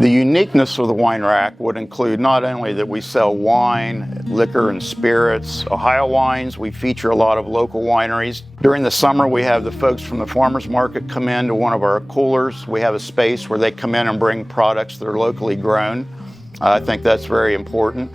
The uniqueness of the Winerak would include not only that we sell wine, liquor, and spirits, Ohio wines. We feature a lot of local wineries. During the summer, we have the folks from the farmers market come into one of our coolers. We have a space where they come in and bring products that are locally grown. I think that's very important.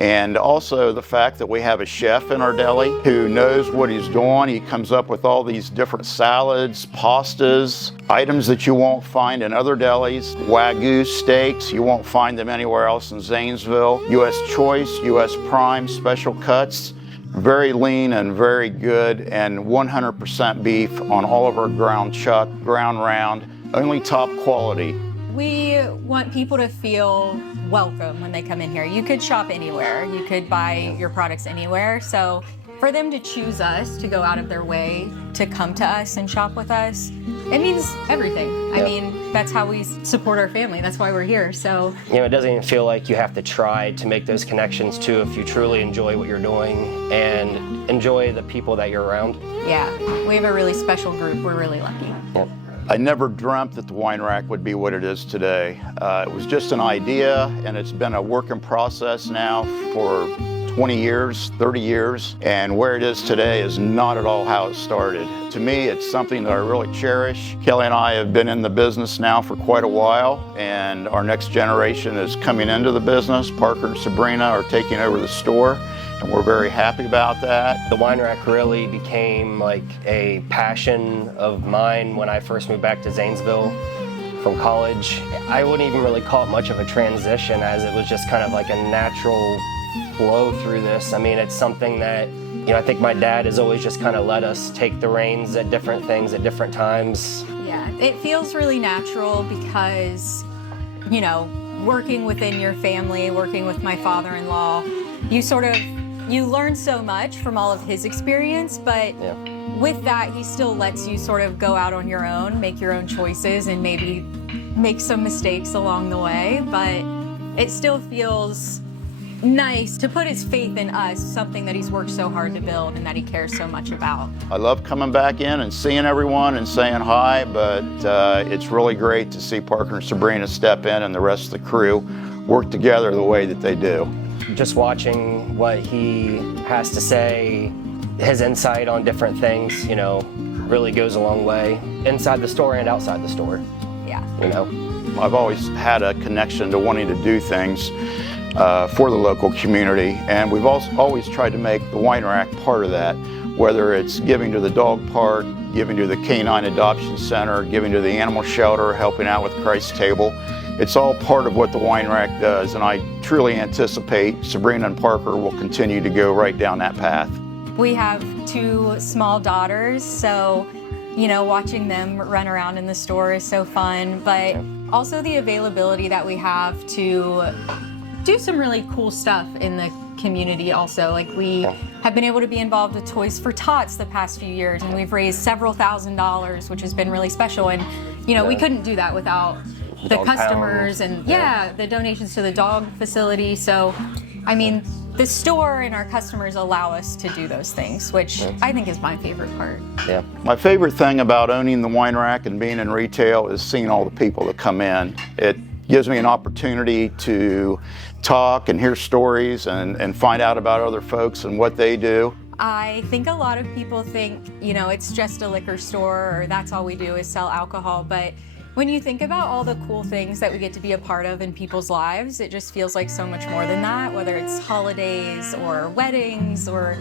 And also the fact that we have a chef in our deli who knows what he's doing. He comes up with all these different salads, pastas, items that you won't find in other delis. Wagyu steaks, you won't find them anywhere else in Zanesville. U.S. Choice, U.S. Prime, special cuts. Very lean and very good, and 100% beef on all of our ground chuck, ground round, only top quality. We want people to feel welcome when they come in here. You could shop anywhere. You could buy your products anywhere. So for them to choose us, to go out of their way to come to us and shop with us, it means everything. I mean, that's how we support our family. That's why we're here. So, it doesn't even feel like you have to try to make those connections too if you truly enjoy what you're doing and enjoy the people that you're around. Yeah, we have a really special group. We're really lucky. Yep. I never dreamt that the Winerak would be what it is today. It was just an idea, and it's been a working process now for 20 years, 30 years, and where it is today is not at all how it started. To me, it's something that I really cherish. Kelly and I have been in the business now for quite a while, and our next generation is coming into the business. Parker and Sabrina are taking over the store, and we're very happy about that. The Winerak really became like a passion of mine when I first moved back to Zanesville from college. I wouldn't even really call it much of a transition, as it was just kind of like a natural flow through this. I mean, it's something that, I think my dad has always just kind of let us take the reins at different things at different times. Yeah, it feels really natural because, working within your family, working with my father-in-law, you learn so much from all of his experience, but with that, he still lets you sort of go out on your own, make your own choices, and maybe make some mistakes along the way, but it still feels nice to put his faith in us, something that he's worked so hard to build and that he cares so much about. I love coming back in and seeing everyone and saying hi, but it's really great to see Parker and Sabrina step in and the rest of the crew work together the way that they do. Just watching what he has to say, his insight on different things, really goes a long way, inside the store and outside the store. Yeah. I've always had a connection to wanting to do things for the local community, and we've also always tried to make the Winerak part of that, whether it's giving to the dog park, giving to the Canine Adoption Center, giving to the animal shelter, helping out with Christ's Table. It's all part of what the Winerak does, and I truly anticipate Sabrina and Parker will continue to go right down that path. We have 2 small daughters, so watching them run around in the store is so fun, but also the availability that we have to do some really cool stuff in the community also. Like, we have been able to be involved with Toys for Tots the past few years, and we've raised several $1,000s, which has been really special, and we couldn't do that without the customers and the donations to the dog facility. So, I mean, the store and our customers allow us to do those things, which I think is my favorite part. Yeah. My favorite thing about owning the Winerak and being in retail is seeing all the people that come in. It gives me an opportunity to talk and hear stories and find out about other folks and what they do. I think a lot of people think, it's just a liquor store or that's all we do is sell alcohol, but when you think about all the cool things that we get to be a part of in people's lives, it just feels like so much more than that, whether it's holidays or weddings or,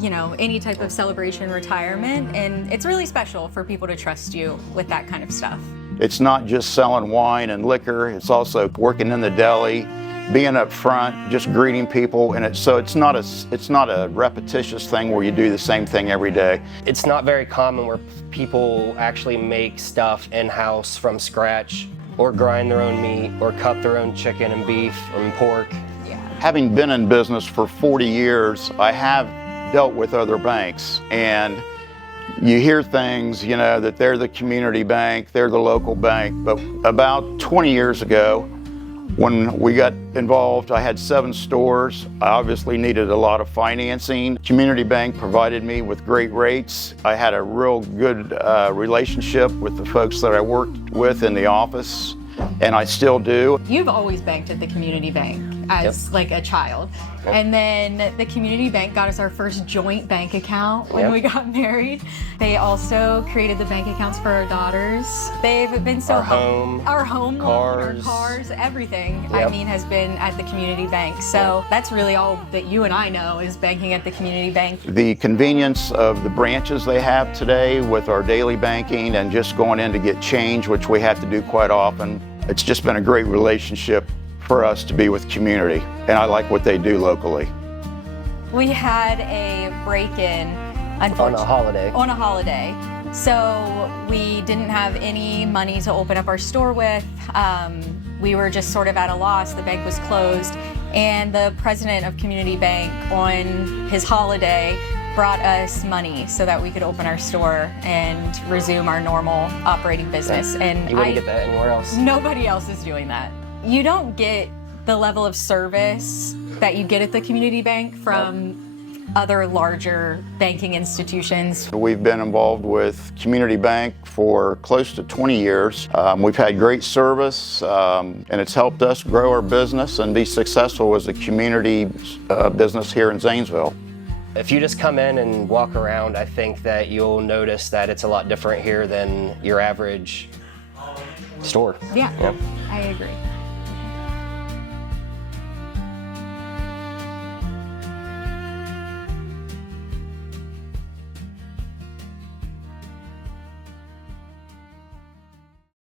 any type of celebration, retirement. And it's really special for people to trust you with that kind of stuff. It's not just selling wine and liquor, it's also working in the deli, being up front, just greeting people, and it's not a repetitious thing where you do the same thing every day. It's not very common where people actually make stuff in-house from scratch, or grind their own meat, or cut their own chicken and beef and pork. Yeah. Having been in business for 40 years, I have dealt with other banks, and you hear things, that they're the community bank, they're the local bank, but about 20 years ago, when we got involved, I had 7 stores. I obviously needed a lot of financing. Community Bank provided me with great rates. I had a real good relationship with the folks that I worked with in the office. and I still do. You've always banked at the community bank as like a child. And then the community bank got us our first joint bank account when we got married. They also created the bank accounts for our daughters. They've been so Our home, our home cars. loan, our cars, everything. Yep. I mean, has been at the community bank. So that's really all that you and I know is banking at the community bank. The convenience of the branches they have today with our daily banking and just going in to get change, which we have to do quite often. It's just been a great relationship for us to be with community, and I like what they do locally. We had a break-in, On a holiday. On a holiday. So we didn't have any money to open up our store with. We were just sort of at a loss. The bank was closed. And the president of Community Bank on his holiday brought us money so that we could open our store and resume our normal operating business. And You wouldn't get that anywhere else. nobody else is doing that. You don't get the level of service that you get at the community bank from other larger banking institutions. We've been involved with Community Bank for close to 20 years. We've had great service, and it's helped us grow our business and be successful as a community business here in Zanesville. If you just come in and walk around, I think that you'll notice that it's a lot different here than your average store. Yeah, I agree.